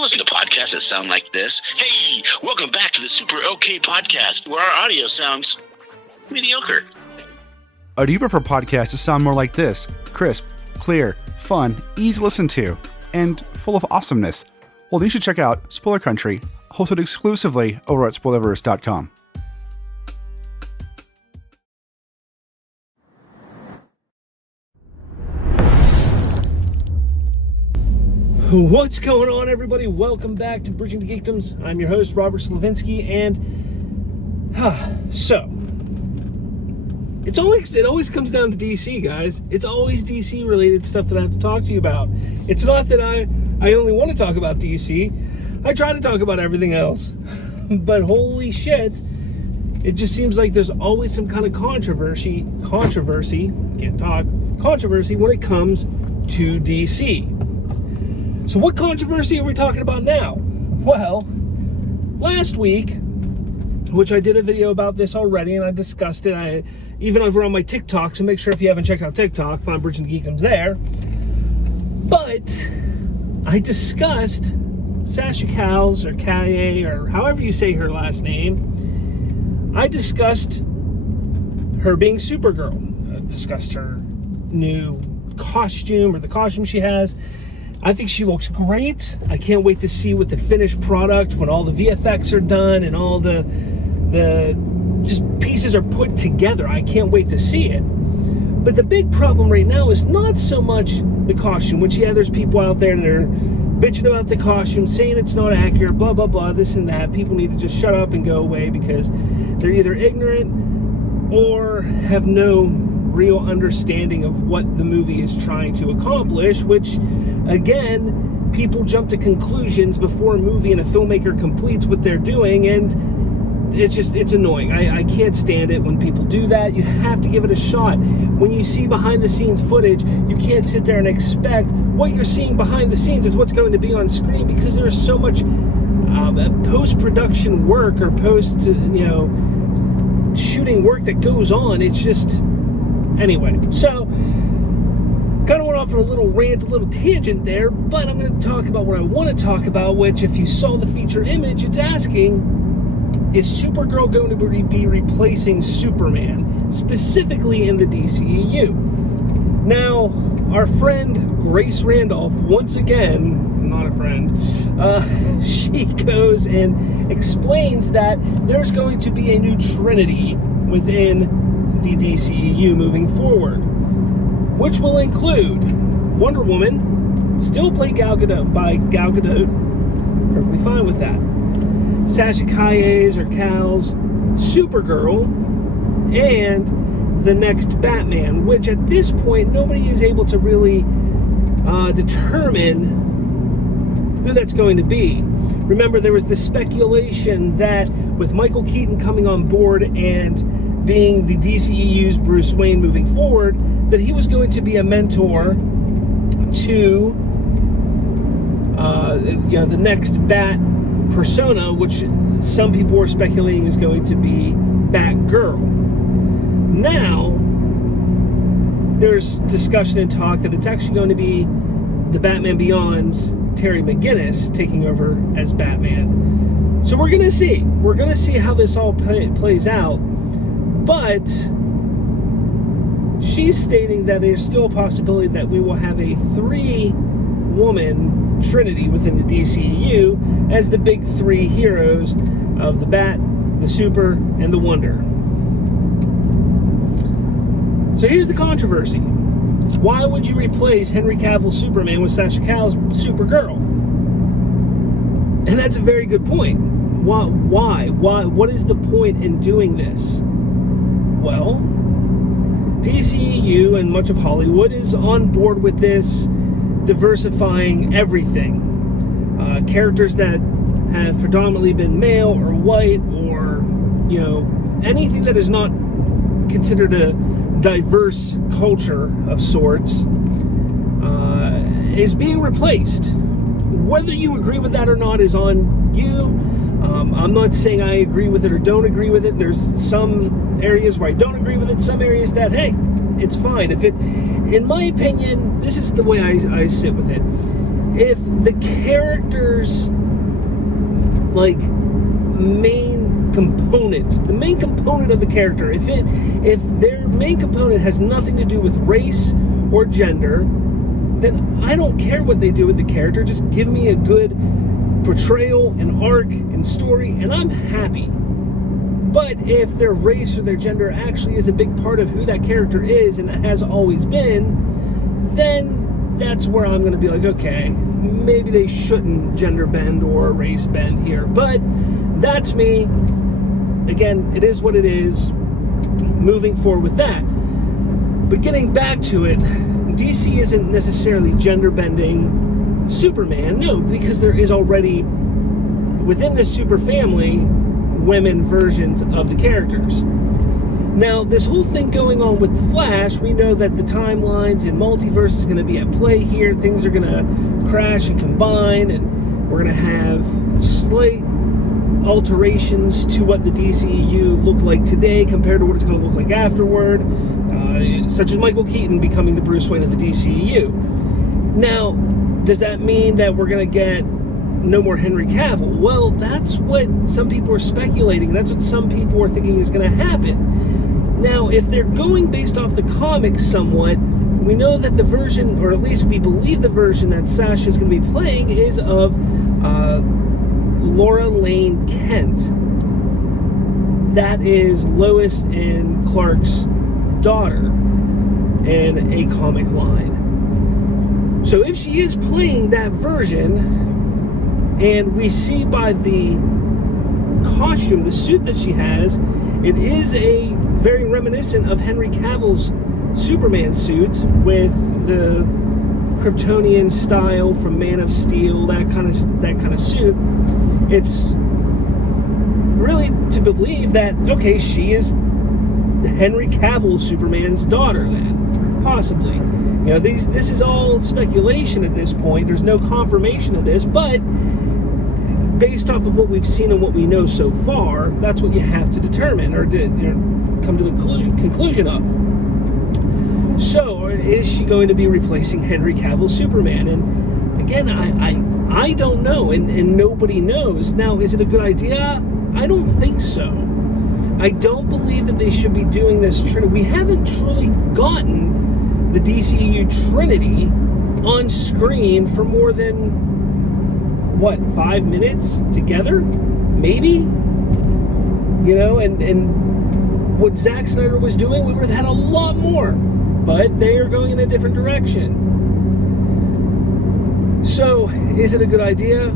you listen to podcasts that sound like this? Hey, welcome back to the Super OK Podcast, where our audio sounds mediocre. Or do you prefer podcasts that sound more like this? Crisp, clear, fun, easy to listen to, and full of awesomeness? Well, then you should check out Spoiler Country, hosted exclusively over at Spoilerverse.com. What's going on, everybody? Welcome back to Bridging to Geekdoms. I'm your host, Robert Slavinsky, and so it always comes down to DC, guys. It's always DC related stuff that I have to talk to you about. It's not that I only want to talk about DC. I try to talk about everything else, but holy shit, it just seems like there's always some kind of controversy when it comes to DC. So what controversy are we talking about now? Well, last week, which I did a video about this already, and I discussed it, even over on my TikTok, so make sure if you haven't checked out TikTok, find Bridging the Geekdoms there. But I discussed Sasha Calle, or Calle, or however you say her last name. I discussed her being Supergirl. I discussed her new costume, or the costume she has. I think she looks great. I can't wait to see what the finished product, when all the VFX are done and all the just pieces are put together. I can't wait to see it. But the big problem right now is not so much the costume, which, yeah, there's people out there that are bitching about the costume, saying it's not accurate, blah, blah, blah, this and that. People need to just shut up and go away because they're either ignorant or have no real understanding of what the movie is trying to accomplish, which, again, people jump to conclusions before a movie and a filmmaker completes what they're doing, and it's annoying. I can't stand it when people do that. You have to give it a shot. When you see behind the scenes footage, you can't sit there and expect what you're seeing behind the scenes is what's going to be on screen, because there is so much post-production work or shooting work that goes on. It's just... Anyway, so kind of went off on a little rant, a little tangent there, but I'm going to talk about what I want to talk about, which, if you saw the feature image, it's asking, is Supergirl going to be replacing Superman, specifically in the DCEU? Now, our friend Race Gandolph, once again, not a friend, she goes and explains that there's going to be a new trinity within the DCEU moving forward, which will include Wonder Woman, still played by Gal Gadot, perfectly fine with that, Sasha Calle's or Cal's Supergirl, and the next Batman, which at this point nobody is able to really determine who that's going to be. Remember, there was this speculation that with Michael Keaton coming on board and being the DCEU's Bruce Wayne moving forward, that he was going to be a mentor to the next Bat persona, which some people were speculating is going to be Batgirl. Now there's discussion and talk that it's actually going to be the Batman Beyond's Terry McGinnis taking over as Batman. So we're gonna see how this all plays out. But she's stating that there's still a possibility that we will have a 3-woman trinity within the DCEU as the big 3 heroes of the Bat, the Super, and the Wonder. So here's the controversy. Why would you replace Henry Cavill Superman with Sasha Calle's Supergirl? And that's a very good point. Why? What is the point in doing this? Well, DCEU and much of Hollywood is on board with this, diversifying everything. Characters that have predominantly been male or white, or anything that is not considered a diverse culture of sorts, is being replaced. Whether you agree with that or not is on you. I'm not saying I agree with it or don't agree with it. There's some areas where I don't agree with it, some areas that, hey, it's fine. In my opinion, this is the way I sit with it. if the character's like main component, the main component of the character, if their main component has nothing to do with race or gender, then I don't care what they do with the character. Just give me a good portrayal, an arc, and story, and I'm happy. But if their race or their gender actually is a big part of who that character is and has always been, then that's where I'm going to be like, okay, maybe they shouldn't gender bend or race bend here. But that's me. Again, it is what it is. Moving forward with that. But getting back to it, DC isn't necessarily gender bending Superman, no, because there is already within the super family women versions of the characters. Now, this whole thing going on with the Flash, we know that the timelines and multiverse is going to be at play here. Things are going to crash and combine, and we're going to have slight alterations to what the DCEU look like today compared to what it's going to look like afterward, such as Michael Keaton becoming the Bruce Wayne of the DCEU. Now, does that mean that we're going to get no more Henry Cavill? Well, that's what some people are speculating. That's what some people are thinking is going to happen. Now, if they're going based off the comics somewhat, we know that the version, or at least we believe the version that Sasha is going to be playing, is of Laura Lane Kent. That is Lois and Clark's daughter in a comic line. So if she is playing that version, and we see by the costume, the suit that she has, it is a very reminiscent of Henry Cavill's Superman suit with the Kryptonian style from Man of Steel, that kind of suit. It's really to believe that, okay, she is Henry Cavill Superman's daughter then, possibly. You know, this is all speculation at this point. There's no confirmation of this, but based off of what we've seen and what we know so far, that's what you have to determine or come to the conclusion of. So, is she going to be replacing Henry Cavill Superman? And again, I don't know, and nobody knows. Now, is it a good idea? I don't think so. I don't believe that they should be doing this. We haven't truly gotten the DCEU Trinity on screen for more than, 5 minutes together? Maybe? You know, and what Zack Snyder was doing, we would have had a lot more. But they are going in a different direction. So, is it a good idea?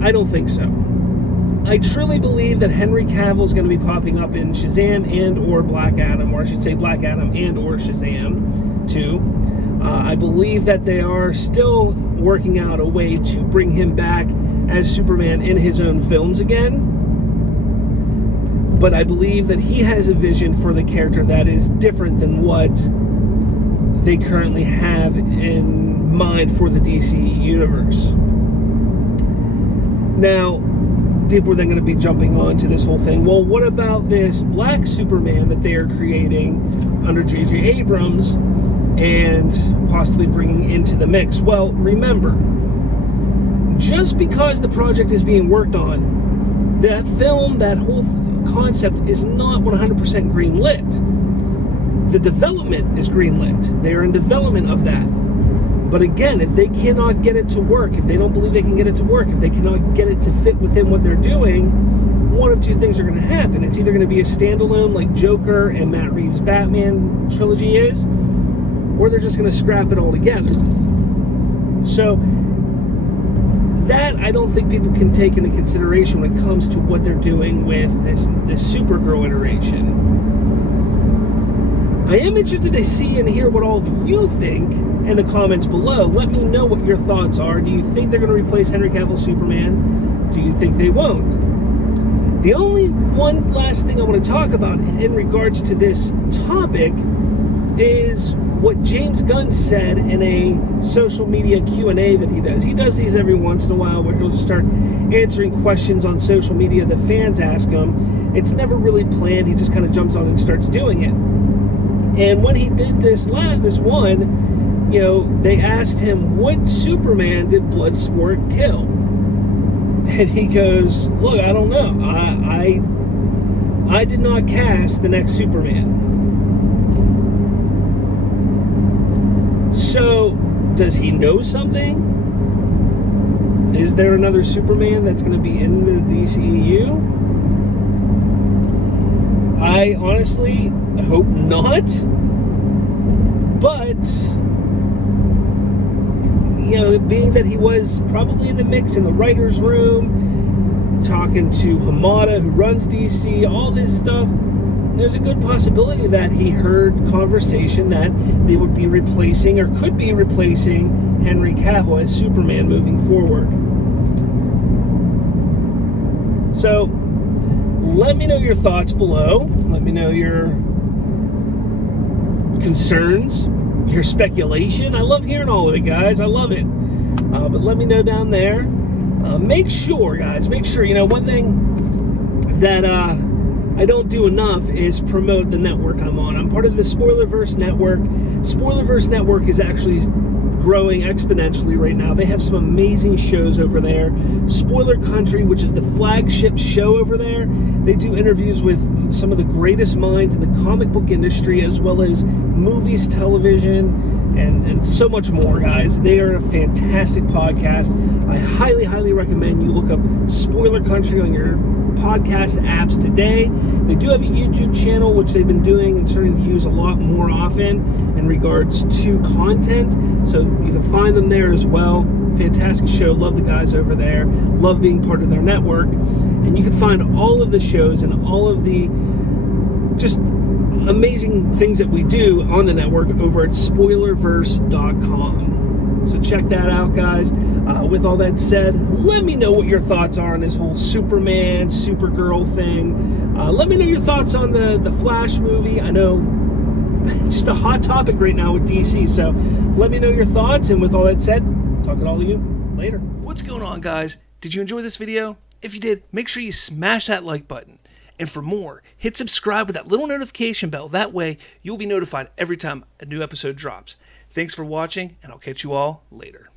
I don't think so. I truly believe that Henry Cavill is going to be popping up in Shazam and or Black Adam, or I should say Black Adam and or Shazam too. I believe that they are still working out a way to bring him back as Superman in his own films again. But I believe that he has a vision for the character that is different than what they currently have in mind for the DC universe. Now, people are then going to be jumping on to this whole thing. Well, what about this Black Superman that they are creating under J.J. Abrams and possibly bringing into the mix? Well, remember, just because the project is being worked on, that film, that whole concept is not 100% green-lit. The development is green-lit. They are in development of that. But again, if they cannot get it to work, if they don't believe they can get it to work, if they cannot get it to fit within what they're doing, one of two things are going to happen. It's either going to be a standalone like Joker and Matt Reeves' Batman trilogy is, or they're just going to scrap it all together. So that I don't think people can take into consideration when it comes to what they're doing with this Supergirl iteration. I am interested to see and hear what all of you think in the comments below. Let me know what your thoughts are. Do you think they're going to replace Henry Cavill Superman? Do you think they won't? The only one last thing I want to talk about in regards to this topic is what James Gunn said in a social media Q&A that he does. He does these every once in a while where he'll just start answering questions on social media that fans ask him. It's never really planned. He just kind of jumps on and starts doing it. And when he did this one, they asked him, what Superman did Bloodsport kill? And he goes, look, I don't know. I did not cast the next Superman. So, does he know something? Is there another Superman that's going to be in the DCEU? I honestly hope not. But, being that he was probably in the mix in the writer's room, talking to Hamada, who runs DC, all this stuff, there's a good possibility that he heard conversation that they would be replacing or could be replacing Henry Cavill as Superman moving forward. So, let me know your thoughts below. Let me know your concerns, your speculation. I love hearing all of it, guys. I love it. But let me know down there. Make sure, guys, one thing that I don't do enough is promote the network I'm on. I'm part of the Spoilerverse Network. Spoilerverse Network is actually growing exponentially right now. They have some amazing shows over there. Spoiler Country, which is the flagship show over there, they do interviews with some of the greatest minds in the comic book industry, as well as movies, television, and so much more, guys. They are a fantastic podcast. I highly, highly recommend you look up Spoiler Country on your podcast apps today. They do have a YouTube channel, which they've been doing and starting to use a lot more often in regards to content, so you can find them there as well. Fantastic show. Love the guys over there. Love being part of their network. And you can find all of the shows and all of the just amazing things that we do on the network over at spoilerverse.com. So check that out, guys. With all that said, let me know what your thoughts are on this whole Superman, Supergirl thing. Let me know your thoughts on the Flash movie. I know just a hot topic right now with DC, so let me know your thoughts. And with all that said, talk to all of you later. What's going on, guys? Did you enjoy this video? If you did, make sure you smash that like button. And for more, hit subscribe with that little notification bell. That way, you'll be notified every time a new episode drops. Thanks for watching, and I'll catch you all later.